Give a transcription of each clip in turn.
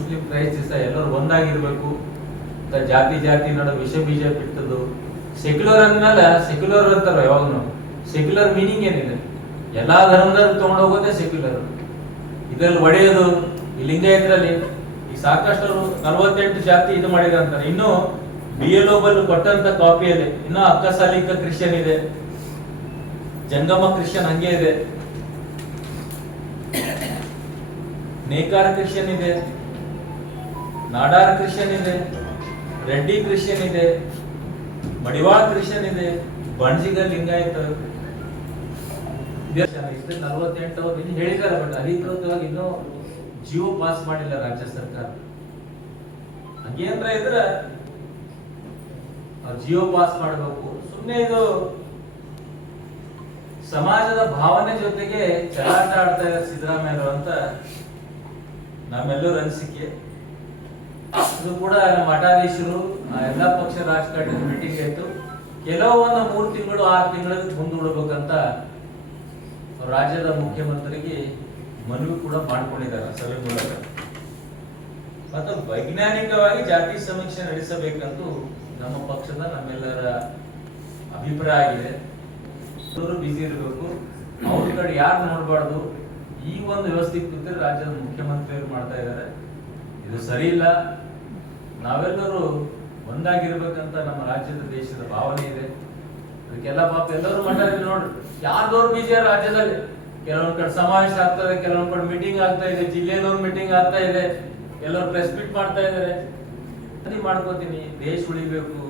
Muslim ಕ್ರೈಸ್ತ ಎಲ್ಲರೂ ಒಂದಾಗಿರ್ಬೇಕು. ಜಾತಿ ಜಾತಿ ನಡುವೆ ವಿಷ ಬೀಜ ಬಿಟ್ಟದ್ದು. ಸೆಕ್ಯುಲರ್ ಅಂದ್ಮೇಲೆ ಸೆಕ್ಯುಲರ್ ಅಂತಾರ ಯಾವಾಗ್ನು ಸೆಕ್ಯುಲರ್ ಮೀನಿಂಗ್ ಏನಿದೆ? ಎಲ್ಲಾ ಧರ್ಮದವ್ರು ತಗೊಂಡು ಹೋಗೋದೇ ಸೆಕ್ಯುಲರ್ ಇದ್ರಲ್ಲಿ ಒಡೆಯೋದು ಈ ಇದ್ರಲ್ಲಿ. ಈ ಸಾಕಷ್ಟು ನಲವತ್ತೆಂಟು ಜಾತಿ ಇದು ಮಾಡಿದ ಅಂತಾರೆ. ಇನ್ನು ಬಿ ಎಲ್ ಕೊಟ್ಟಂತ ಕಾಪಿಯಲ್ಲಿ ಇನ್ನು ಅಕ್ಕಸಾಲಿಕ ಕ್ರಿಶ್ಚಿಯನ್ ಇದೆ. ಜಂಗಮ ಕ್ರಿಶ್ಚಿಯನ್ ಹಂಗೆ ಇದೆ. ನೇಕಾರ ಕ್ರಿಶ್ಚಿಯನ್ ಇದೆ. ನಾಡಾರ್ ಕ್ರಿಶ್ಚಿಯನ್ ಇದೆ, ರೆಡ್ಡಿ ಕ್ರಿಶ್ಚಿಯನ್ ಇದೆ, ಮಡಿವಾಳ ಕ್ರಿಶ್ಚಿಯನ್ ಇದೆ ಬಣಜಿಗ ಲಿಂಗಾಯತ ನಲವತ್ತೆಂಟು ಇನ್ನು ಇಲ್ಲಿ ಹೇಳಿದ್ದಾರೆ, ಬಟ್ ಅಧಿಕೃತವಾಗಿ ಜಿಯೋ ಪಾಸ್ ಮಾಡಿಲ್ಲ ರಾಜ್ಯ ಸರ್ಕಾರ. ಹಂಗೇನ್ರ ಇದ್ರ ಜಿಯೋ ಪಾಸ್ ಮಾಡಬೇಕು. ಸುಮ್ಮನೆ ಇದು ಸಮಾಜದ ಭಾವನೆ ಜೊತೆಗೆ ಚಲಾಟ ಆಡ್ತಾ ಇದ್ದಾರೆ ಸಿದ್ದರಾಮಯ್ಯ ಅಂತ ನಮ್ಮೆಲ್ಲರೂ ಅನಿಸಿಕೆ. ಇದು ಕೂಡ ಮಠಾಧೀಶರು ಎಲ್ಲಾ ಪಕ್ಷ ರಾಜಕಾರಣ ಮೀಟಿಂಗ್ ಆಯ್ತು. ಕೆಲವೊಂದು ಮೂರು ತಿಂಗಳು, ಆರು ತಿಂಗಳಿಗೆ ಮುಂದೂಡಬೇಕಂತ ರಾಜ್ಯದ ಮುಖ್ಯಮಂತ್ರಿಗೆ ಮನವಿ ಕೂಡ ಮಾಡ್ಕೊಂಡಿದ್ದಾರೆ ಸಭೆ ಮೂಲಕ. ಮತ್ತು ವೈಜ್ಞಾನಿಕವಾಗಿ ಜಾತಿ ಸಮೀಕ್ಷೆ ನಡೆಸಬೇಕಂತೂ ನಮ್ಮ ಪಕ್ಷದ ನಮ್ಮೆಲ್ಲರ ಅಭಿಪ್ರಾಯ ಆಗಿದೆ. ಅವರು ಬಿಸಿ ಇರಬೇಕು. ಅವ್ರ ಕಡೆ ಯಾರು ನೋಡಬಾರ್ದು? ಈ ಒಂದು ವ್ಯವಸ್ಥೆ ಕುರಿತು ರಾಜ್ಯದ ಮುಖ್ಯಮಂತ್ರಿಯವರು ಮಾಡ್ತಾ ಇದ್ದಾರೆ. ಇದು ಸರಿ ಇಲ್ಲ. ನಾವೆಲ್ಲರೂ ಒಂದಾಗಿರ್ಬೇಕಂತ ನಮ್ಮ ರಾಜ್ಯದ, ದೇಶದ ಭಾವನೆ ಇದೆ. ಅದಕ್ಕೆಲ್ಲ ಪಾಪ ಎಲ್ಲರೂ ಮಠದಲ್ಲಿ ನೋಡ್ರಿ ಯಾರ್ದವ್ರು ಬಿಜಿ ರಾಜ್ಯದಲ್ಲಿ, ಕೆಲವೊಂದ್ ಕಡೆ ಸಮಾವೇಶ ಆಗ್ತದೆ ಕೆಲವೊಂದ್ ಕಡೆ ಮೀಟಿಂಗ್ ಆಗ್ತಾ ಇದೆ, ಜಿಲ್ಲೆದವ್ರು ಮೀಟಿಂಗ್ ಆಗ್ತಾ ಇದೆ, ಎಲ್ಲರೂ ಪ್ರೆಸ್ ಮೀಟ್ ಮಾಡ್ತಾ ಇದ್ದಾರೆ ಅದಿ ಮಾಡ್ಕೋತೀನಿ. ದೇಶ ಉಳಿಬೇಕು,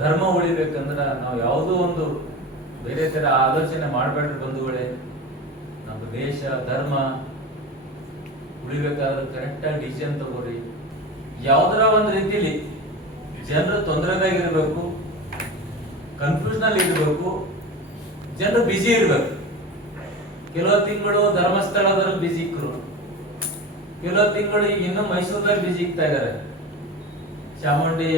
ಧರ್ಮ ಉಳಿಬೇಕಂದ್ರ ನಾವು ಯಾವುದೋ ಒಂದು ಬೇರೆ ತರ ಆಲೋಚನೆ ಮಾಡ್ಬೇಡ್ರಿ ಬಂಧುಗಳೇ. ನಮ್ಮ ದೇಶ, ಧರ್ಮ ಉಳಿಬೇಕಾದ್ರೆ ಕರೆಕ್ಟಾಗಿ ಡಿಸಿಷನ್ ತಗೋರಿ ಯಾವ್ದಾರ ಒಂದು ರೀತಿಲಿ ಜನರು ಕನ್ಫ್ಯೂಷನ್ ಅಲ್ಲಿ ಇರಬೇಕು, ಜನರು ಬಿಸಿ ಇರ್ಬೇಕು. ಕೆಲವು ತಿಂಗಳು ಧರ್ಮಸ್ಥಳದಲ್ಲಿ ಬಿಸಿ ಇಕ್ಕರು ಕೆಲವು ತಿಂಗಳು ಈಗ ಇನ್ನು ಮೈಸೂರಲ್ಲಿ ಬಿಸಿ ಇಕ್ತಾ ಇದಾರೆ. ಚಾಮುಂಡಿ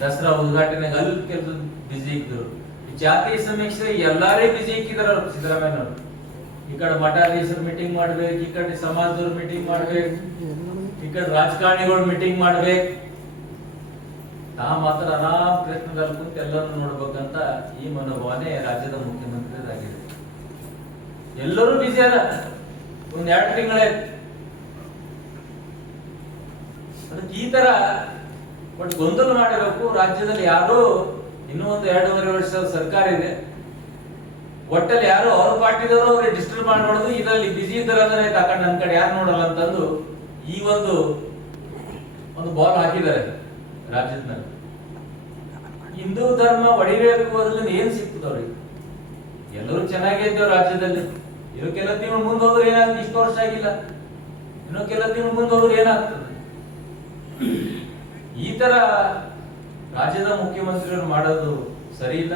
ದಸರಾ ಉದ್ಘಾಟನೆ ಅಲ್ಲಿ ಕೆಲಸ ಬಿಸಿ ಇದ್ರು. ಜಾತಿ ಸಮೀಕ್ಷೆ ಎಲ್ಲಾರೇ ಬಿಸಿ ಇಕ್ಕಿದಾರ ಸಿದ್ದರಾಮಯ್ಯನವರು. ಈ ಕಡೆ ಮಠಾಧೀಶರು ಮೀಟಿಂಗ್ ಮಾಡ್ಬೇಕು, ಈ ಕಡೆ ಸಮಾಜದವ್ರು ಮೀಟಿಂಗ್ ಮಾಡ್ಬೇಕು, ಈ ಕಡೆ ರಾಜಕಾರಣಿಗಳು ಮೀಟಿಂಗ್ ಮಾಡ್ಬೇಕು. ನಾ ಮಾತ್ರ ಆರಾಮ್ ಪ್ರಯತ್ನದಲ್ಲಿ ಕುಂತ ಎಲ್ಲರೂ ನೋಡ್ಬೇಕಂತ ಈ ಮನೋಭಾವನೆ ರಾಜ್ಯದ ಮುಖ್ಯಮಂತ್ರಿದಾಗಿದೆ ಎಲ್ಲರೂ ಬಿಸಿ ಅದ ಒಂದ್ ಎರಡು ತಿಂಗಳೇ. ಅದಕ್ಕೆ ಈ ತರ ಬಟ್ ಗೊಂದಲ ಮಾಡಬೇಕು ರಾಜ್ಯದಲ್ಲಿ ಯಾರು ಇನ್ನೂ ಒಂದು ಎರಡೂವರೆ ವರ್ಷದ ಸರ್ಕಾರ ಇದೆ. ಒಟ್ಟಲ್ಲಿ ಯಾರು ಅವ್ರ ಪಾರ್ಟಿದವರು ಅವ್ರಿಗೆ ಡಿಸ್ಟರ್ಬ್ ಮಾಡಬಾರ್ದು, ಇದರಲ್ಲಿ ಬಿಸಿ ಇದ್ದಾರೆ ಅಂದ್ರೆ ಕಡೆ ಯಾರು ನೋಡಲ್ಲ ಅಂತಂದು ಈ ಒಂದು ಒಂದು ಬಾಲ್ ಹಾಕಿದ್ದಾರೆ ರಾಜ್ಯದಲ್ಲಿ ಹಿಂದೂ ಧರ್ಮ ಒಡಿಬೇಕು ಅದ್ರಲ್ಲಿ ಏನ್ ಸಿಗ್ತದ ಅವ್ರಿಗೆ? ಎಲ್ಲರೂ ಚೆನ್ನಾಗೇ ಇದ್ದೇವೆ ರಾಜ್ಯದಲ್ಲಿ. ಇರೋ ಕೆಲ ತಿಂಗಳು ಮುಂದೆ ಹೋದ್ರೆ ಏನಾಗ್ತದೆ? ಇಷ್ಟು ವರ್ಷ ಆಗಿಲ್ಲ. ಇನ್ನು ಕೆಲ ತಿಂಗಳು ಮುಂದೆ ಹೋದ್ರೆ ಏನಾಗ್ತದೆ? ಈ ತರ ರಾಜ್ಯದ ಮುಖ್ಯಮಂತ್ರಿಗಳು ಮಾಡೋದು ಸರಿ ಇಲ್ಲ.